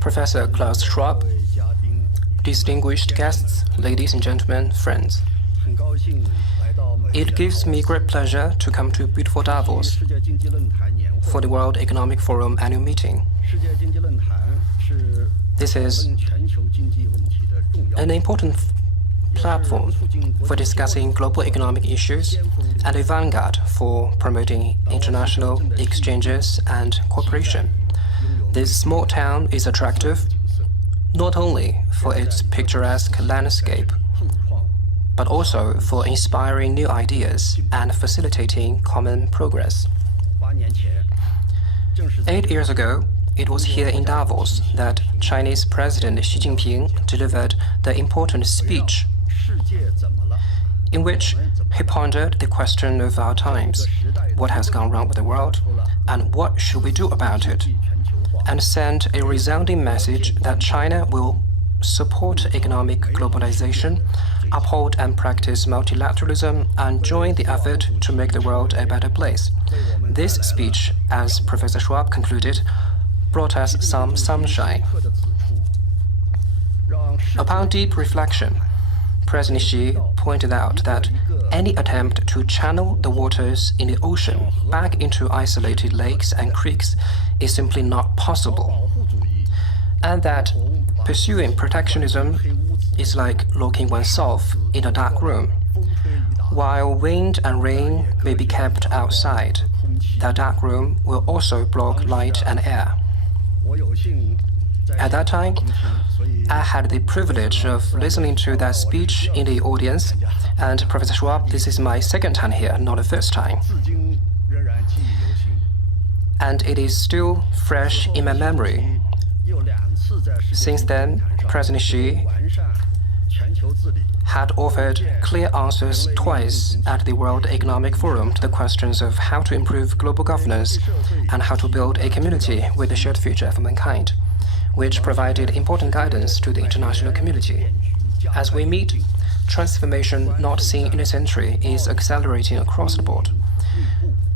Professor Klaus Schwab, distinguished guests, ladies and gentlemen, friends. It gives me great pleasure to come to beautiful Davos for the World Economic Forum annual meeting. This is an important platform for discussing global economic issues and a vanguard for promoting international exchanges and cooperation. This small town is attractive not only for its picturesque landscape, but also for inspiring new ideas and facilitating common progress. 8 years ago, it was here in Davos that Chinese President Xi Jinping delivered the important speech in which he pondered the question of our times, what has gone wrong with the world, and what should we do about it, and sent a resounding message that China will support economic globalization, uphold and practice multilateralism, and join the effort to make the world a better place. This speech, as Professor Schwab concluded, brought us some sunshine. Upon deep reflection, President Xi pointed out that any attempt to channel the waters in the ocean back into isolated lakes and creeks is simply not possible, and that pursuing protectionism is like locking oneself in a dark room. While wind and rain may be kept outside, that dark room will also block light and air. At that time, I had the privilege of listening to that speech in the audience, and Professor Schwab, this is my second time here, not the first time. And it is still fresh in my memory. Since then, President Xi had offered clear answers twice at the World Economic Forum to the questions of how to improve global governance and how to build a community with a shared future for mankind, which provided important guidance to the international community. As we meet, transformation not seen in a century is accelerating across the board.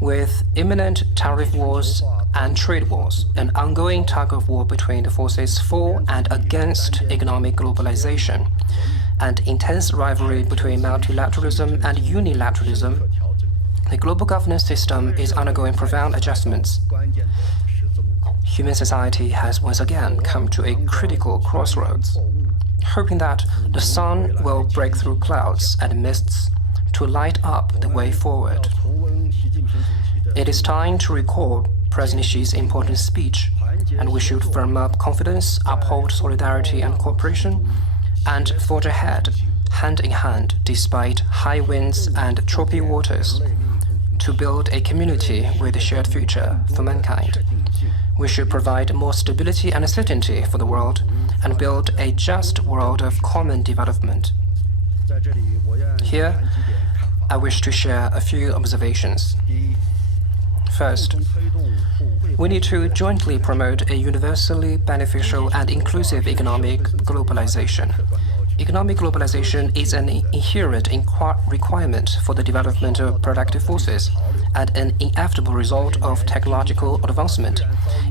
With imminent tariff wars and trade wars, an ongoing tug-of-war between the forces for and against economic globalization, and intense rivalry between multilateralism and unilateralism, the global governance system is undergoing profound adjustments. Human society has once again come to a critical crossroads, hoping that the sun will break through clouds and mists to light up the way forward. It is time to recall President Xi's important speech, and we should firm up confidence, uphold solidarity and cooperation, and forge ahead, hand in hand, despite high winds and choppy waters, to build a community with a shared future for mankind. We should provide more stability and certainty for the world and build a just world of common development. Here, I wish to share a few observations. First, we need to jointly promote a universally beneficial and inclusive economic globalization. Economic globalization is an inherent requirement for the development of productive forces and an inevitable result of technological advancement.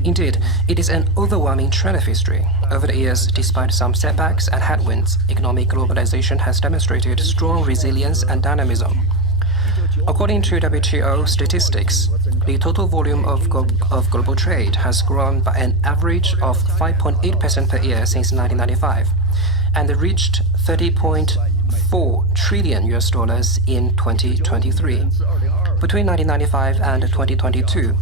Indeed, it is an overwhelming trend of history. Over the years, despite some setbacks and headwinds, economic globalization has demonstrated strong resilience and dynamism. According to WTO statistics, the total volume of global trade has grown by an average of 5.8% per year since 1995, and reached $30.4 trillion in 2023. Between 1995 and 2022,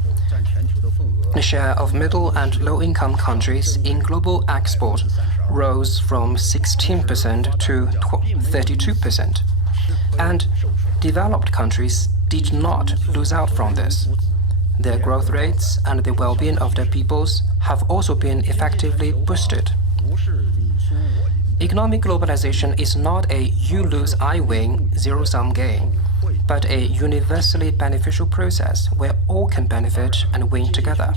the share of middle and low-income countries in global export rose from 16% to 32%, and developed countries did not lose out from this. Their growth rates and the well-being of their peoples have also been effectively boosted. Economic globalization is not a you lose, I win, zero-sum game, but a universally beneficial process where all can benefit and win together.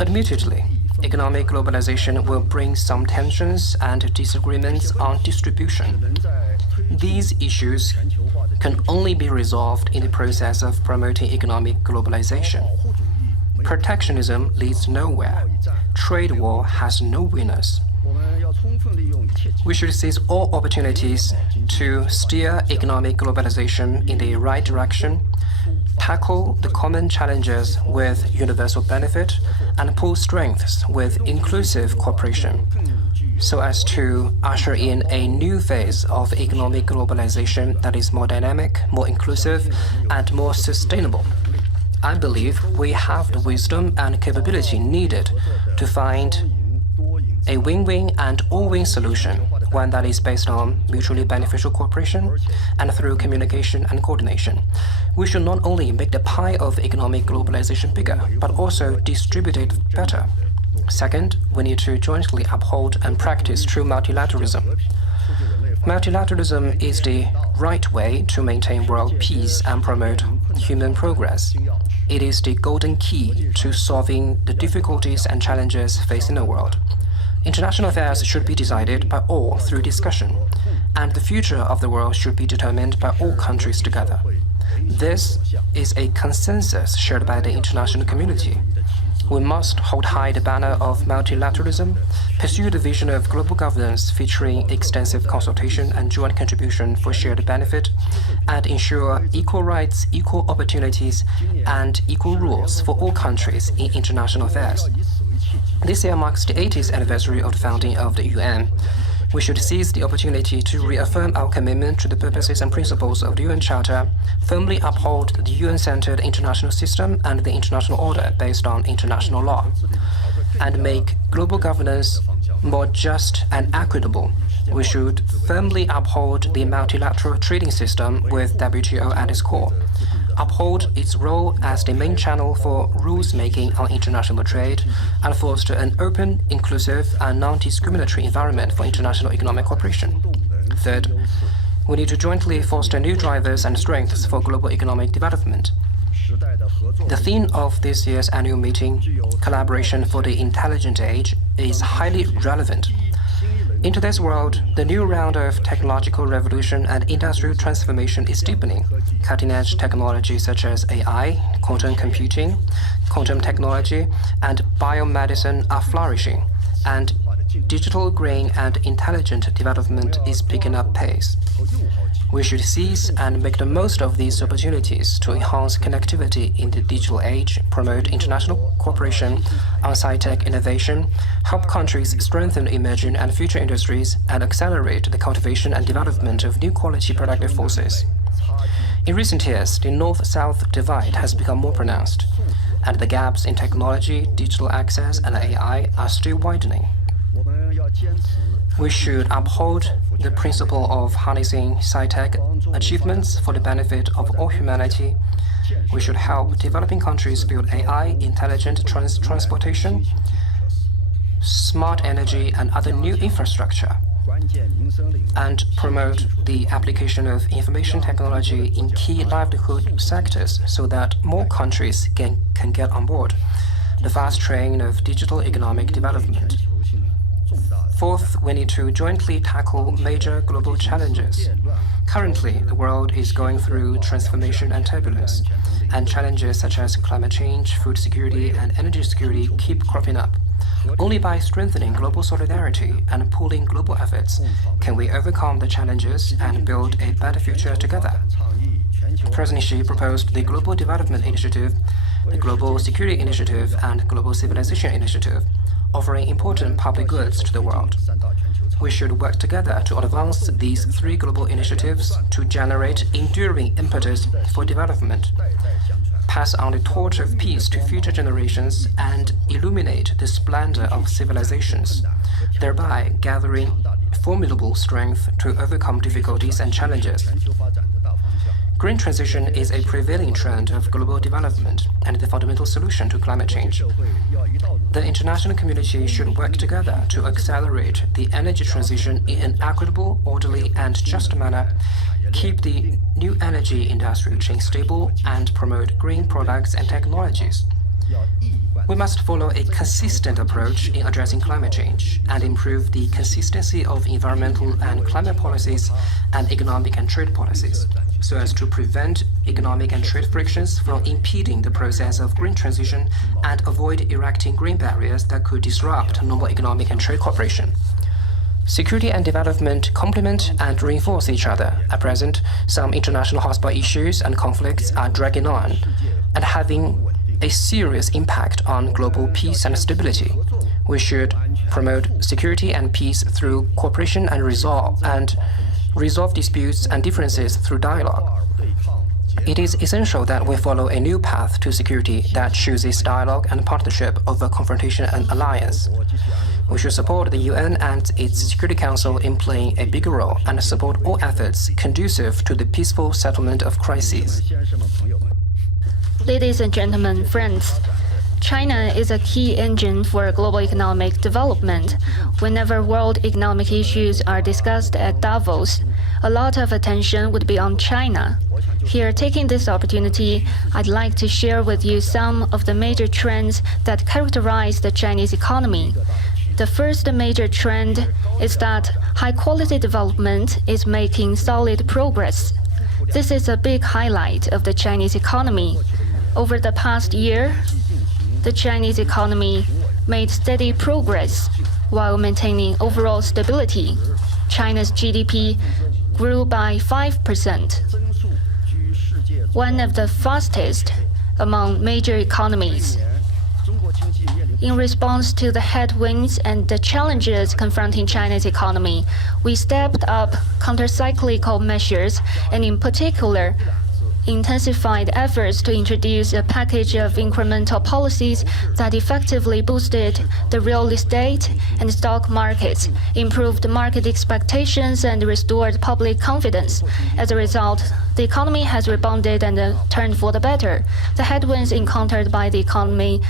Admittedly, economic globalization will bring some tensions and disagreements on distribution. These issues can only be resolved in the process of promoting economic globalization. Protectionism leads nowhere. Trade war has no winners. We should seize all opportunities to steer economic globalization in the right direction, tackle the common challenges with universal benefit, and pool strengths with inclusive cooperation, so as to usher in a new phase of economic globalization that is more dynamic, more inclusive, and more sustainable. I believe we have the wisdom and capability needed to find a win-win and all-win solution, one that is based on mutually beneficial cooperation and through communication and coordination. We should not only make the pie of economic globalization bigger, but also distribute it better. Second, we need to jointly uphold and practice true multilateralism. Multilateralism is the right way to maintain world peace and promote human progress. It is the golden key to solving the difficulties and challenges facing the world. International affairs should be decided by all through discussion, and the future of the world should be determined by all countries together. This is a consensus shared by the international community. We must hold high the banner of multilateralism, pursue the vision of global governance featuring extensive consultation and joint contribution for shared benefit, and ensure equal rights, equal opportunities, and equal rules for all countries in international affairs. This year marks the 80th anniversary of the founding of the UN. We should seize the opportunity to reaffirm our commitment to the purposes and principles of the UN Charter, firmly uphold the UN-centered international system and the international order based on international law, and make global governance more just and equitable. We should firmly uphold the multilateral trading system with WTO at its core, uphold its role as the main channel for rules-making on international trade, and foster an open, inclusive, and non-discriminatory environment for international economic cooperation. Third, we need to jointly foster new drivers and strengths for global economic development. The theme of this year's annual meeting, Collaboration for the Intelligent Age, is highly relevant. In today's world, the new round of technological revolution and industrial transformation is deepening. Cutting-edge technologies such as AI, quantum computing, quantum technology, and biomedicine are flourishing, and digital green and intelligent development is picking up pace. We should seize and make the most of these opportunities to enhance connectivity in the digital age, promote international cooperation on sci-tech innovation, help countries strengthen emerging and future industries, and accelerate the cultivation and development of new quality productive forces. In recent years, the North-South divide has become more pronounced, and the gaps in technology, digital access, and AI are still widening. We should uphold the principle of harnessing sci-tech achievements for the benefit of all humanity. We should help developing countries build AI, intelligent transportation, smart energy, and other new infrastructure, and promote the application of information technology in key livelihood sectors so that more countries can get on board the fast train of digital economic development. Fourth, we need to jointly tackle major global challenges. Currently, the world is going through transformation and turbulence, and challenges such as climate change, food security, and energy security keep cropping up. Only by strengthening global solidarity and pooling global efforts can we overcome the challenges and build a better future together. President Xi proposed the Global Development Initiative, the Global Security Initiative, and Global Civilization Initiative, offering important public goods to the world. We should work together to advance these three global initiatives to generate enduring impetus for development, pass on the torch of peace to future generations, and illuminate the splendor of civilizations, thereby gathering formidable strength to overcome difficulties and challenges. Green transition is a prevailing trend of global development and the fundamental solution to climate change. The international community should work together to accelerate the energy transition in an equitable, orderly, and just manner, keep the new energy industrial chain stable, and promote green products and technologies. We must follow a consistent approach in addressing climate change and improve the consistency of environmental and climate policies and economic and trade policies, so as to prevent economic and trade frictions from impeding the process of green transition and avoid erecting green barriers that could disrupt normal economic and trade cooperation. Security and development complement and reinforce each other. At present, some international hotspot issues and conflicts are dragging on and having a serious impact on global peace and stability. We should promote security and peace through cooperation and resolve disputes and differences through dialogue. It is essential that we follow a new path to security that chooses dialogue and partnership over confrontation and alliance. We should support the UN and its Security Council in playing a bigger role and support all efforts conducive to the peaceful settlement of crises. Ladies and gentlemen, friends, China is a key engine for global economic development. Whenever world economic issues are discussed at Davos, a lot of attention would be on China. Here, taking this opportunity, I'd like to share with you some of the major trends that characterize the Chinese economy. The first major trend is that high-quality development is making solid progress. This is a big highlight of the Chinese economy. Over the past year, the Chinese economy made steady progress while maintaining overall stability. China's GDP grew by 5%, one of the fastest among major economies. In response to the headwinds and the challenges confronting China's economy, we stepped up countercyclical measures and, in particular, intensified efforts to introduce a package of incremental policies that effectively boosted the real estate and stock markets, improved market expectations, and restored public confidence. As a result, the economy has rebounded and turned for the better. The headwinds encountered by the economy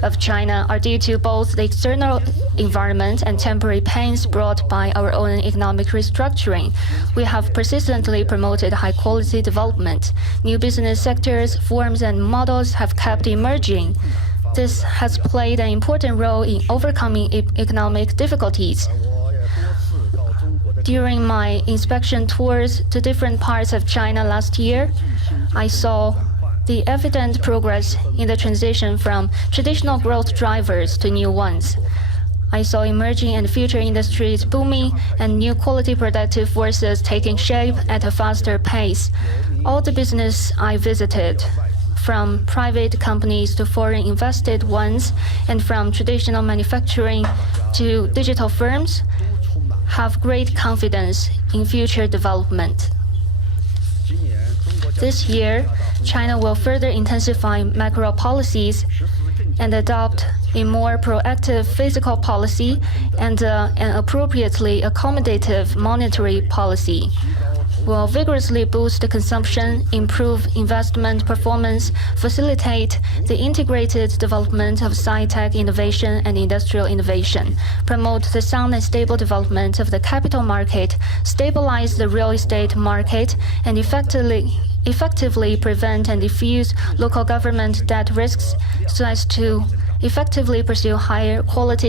of China are due to both the external environment and temporary pains brought by our own economic restructuring. We have persistently promoted high-quality development. New business sectors, forms, and models have kept emerging. This has played an important role in overcoming economic difficulties. During my inspection tours to different parts of China last year, I saw the evident progress in the transition from traditional growth drivers to new ones. I saw emerging and future industries booming and new quality productive forces taking shape at a faster pace. All the business I visited, from private companies to foreign invested ones, and from traditional manufacturing to digital firms, have great confidence in future development. This year, China will further intensify macro policies and adopt a more proactive fiscal policy and an appropriately accommodative monetary policy. Will vigorously boost consumption, improve investment performance, facilitate the integrated development of sci-tech innovation and industrial innovation, promote the sound and stable development of the capital market, stabilize the real estate market, and effectively prevent and diffuse local government debt risks so as to effectively pursue higher quality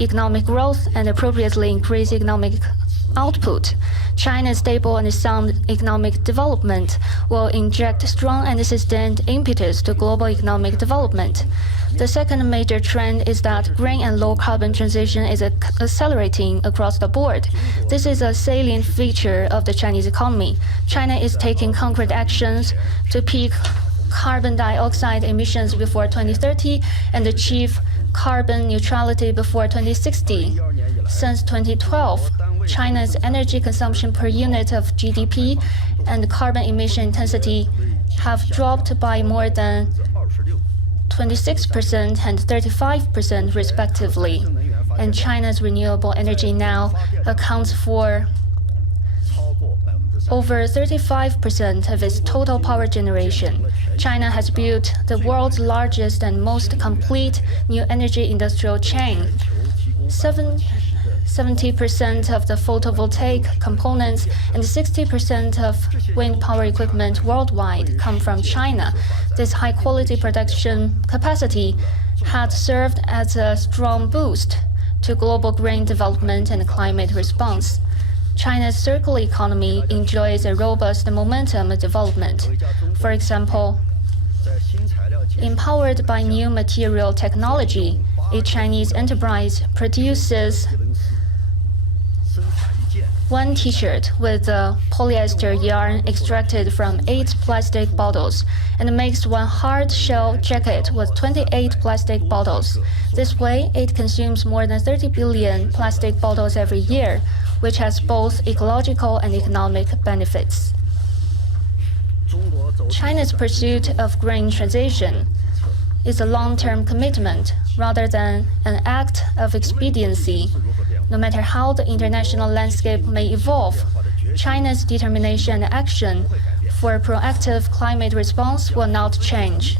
economic growth and appropriately increase economic output. China's stable and sound economic development will inject strong and sustained impetus to global economic development. The second major trend is that green and low-carbon transition is accelerating across the board. This is a salient feature of the Chinese economy. China is taking concrete actions to peak carbon dioxide emissions before 2030 and achieve carbon neutrality before 2060. Since 2012, China's energy consumption per unit of GDP and carbon emission intensity have dropped by more than 26% and 35% respectively, and China's renewable energy now accounts for over 35% of its total power generation. China has built the world's largest and most complete new energy industrial chain. 70% of the photovoltaic components and 60% of wind power equipment worldwide come from China. This high-quality production capacity had served as a strong boost to global green development and climate response. China's circular economy enjoys a robust momentum of development. For example, empowered by new material technology, a Chinese enterprise produces one T-shirt with polyester yarn extracted from 8 plastic bottles and makes one hard shell jacket with 28 plastic bottles. This way, it consumes more than 30 billion plastic bottles every year, which has both ecological and economic benefits. China's pursuit of green transition is a long-term commitment rather than an act of expediency. No matter how the international landscape may evolve, China's determination and action for proactive climate response will not change.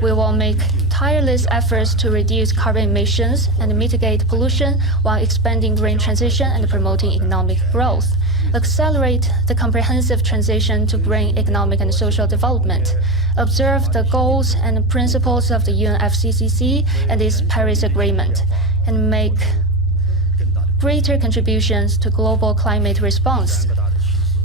We will make tireless efforts to reduce carbon emissions and mitigate pollution while expanding green transition and promoting economic growth. Accelerate the comprehensive transition to green economic and social development. Observe the goals and principles of the UNFCCC and its Paris Agreement, and make greater contributions to global climate response.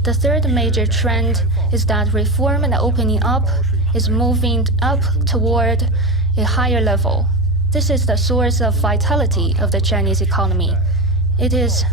The third major trend is that reform and opening up is moving up toward a higher level. This is the source of vitality of the Chinese economy. It is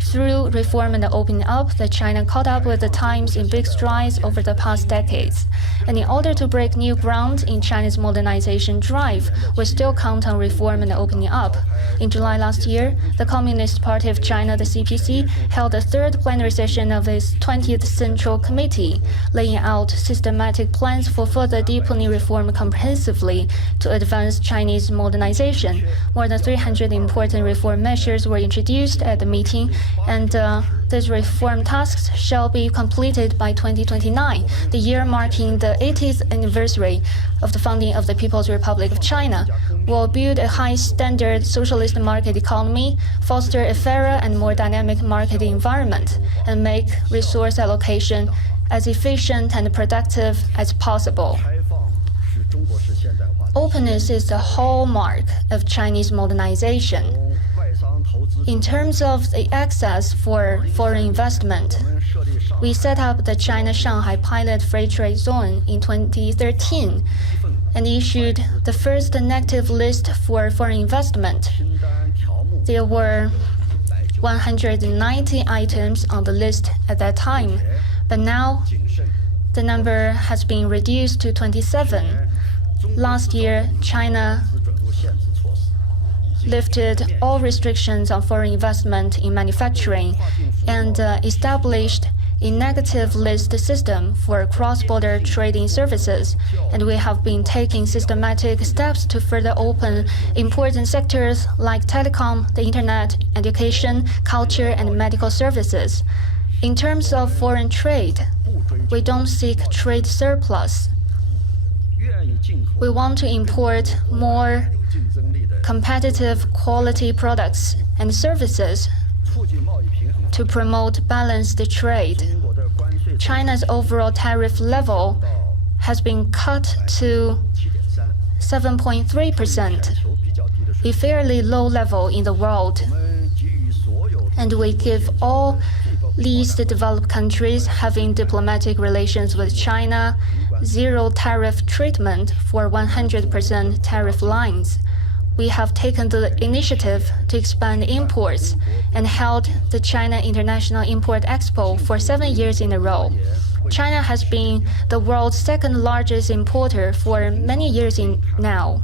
through reform and opening up that China caught up with the times in big strides over the past decades. And in order to break new ground in China's modernization drive, we still count on reform and opening up. In July last year, the Communist Party of China, the CPC, held the third plenary session of its 20th Central Committee, laying out systematic plans for further deepening reform comprehensively to advance Chinese modernization. More than 300 important reform measures were introduced at the meeting, and these reform tasks shall be completed by 2029, the year marking the 80th anniversary of the founding of the People's Republic of China. We'll build a high-standard socialist market economy, foster a fairer and more dynamic market environment, and make resource allocation as efficient and productive as possible. Openness is the hallmark of Chinese modernization. In terms of the access for foreign investment, we set up the China-Shanghai Pilot Free Trade Zone in 2013 and issued the first negative list for foreign investment. There were 190 items on the list at that time, but now the number has been reduced to 27. Last year, China lifted all restrictions on foreign investment in manufacturing and established a negative list system for cross-border trading services, and we have been taking systematic steps to further open important sectors like telecom, the internet, education, culture, and medical services. In terms of foreign trade, we don't seek trade surplus. We want to import more competitive quality products and services to promote balanced trade. China's overall tariff level has been cut to 7.3%, a fairly low level in the world. And we give all least developed countries having diplomatic relations with China zero tariff treatment for 100% tariff lines. We have taken the initiative to expand imports and held the China International Import Expo for 7 years in a row. China has been the world's second largest importer for many years now.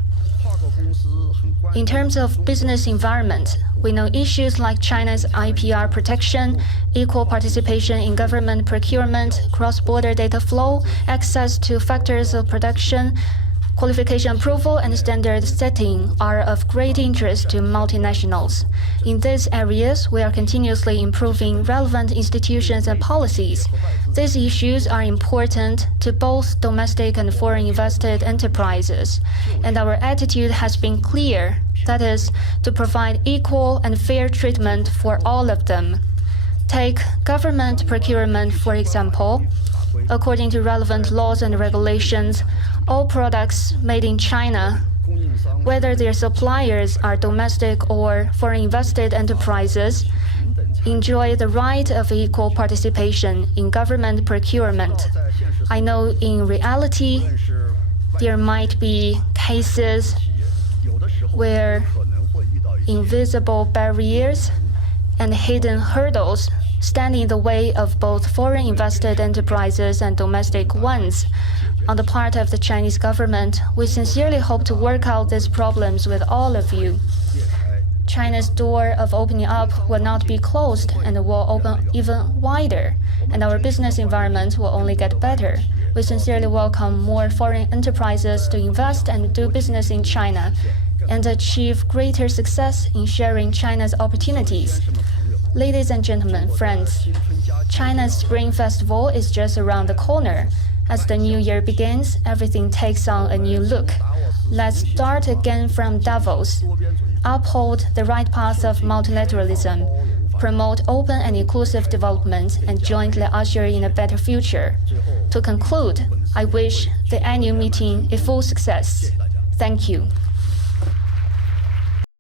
In terms of business environment, we know issues like China's IPR protection, equal participation in government procurement, cross-border data flow, access to factors of production, Qualification approval and standard setting are of great interest to multinationals. In these areas, we are continuously improving relevant institutions and policies. These issues are important to both domestic and foreign invested enterprises, and our attitude has been clear, that is, to provide equal and fair treatment for all of them. Take government procurement, for example. According to relevant laws and regulations, all products made in China, whether their suppliers are domestic or foreign invested enterprises, enjoy the right of equal participation in government procurement. I know in reality, there might be cases where invisible barriers and hidden hurdles stand in the way of both foreign invested enterprises and domestic ones. On the part of the Chinese government, we sincerely hope to work out these problems with all of you. China's door of opening up will not be closed and will open even wider, and our business environment will only get better. We sincerely welcome more foreign enterprises to invest and do business in China and achieve greater success in sharing China's opportunities. Ladies and gentlemen, friends, China's Spring Festival is just around the corner. As the new year begins, everything takes on a new look. Let's start again from Davos. Uphold the right path of multilateralism, promote open and inclusive development, and jointly usher in a better future. To conclude, I wish the annual meeting a full success. Thank you.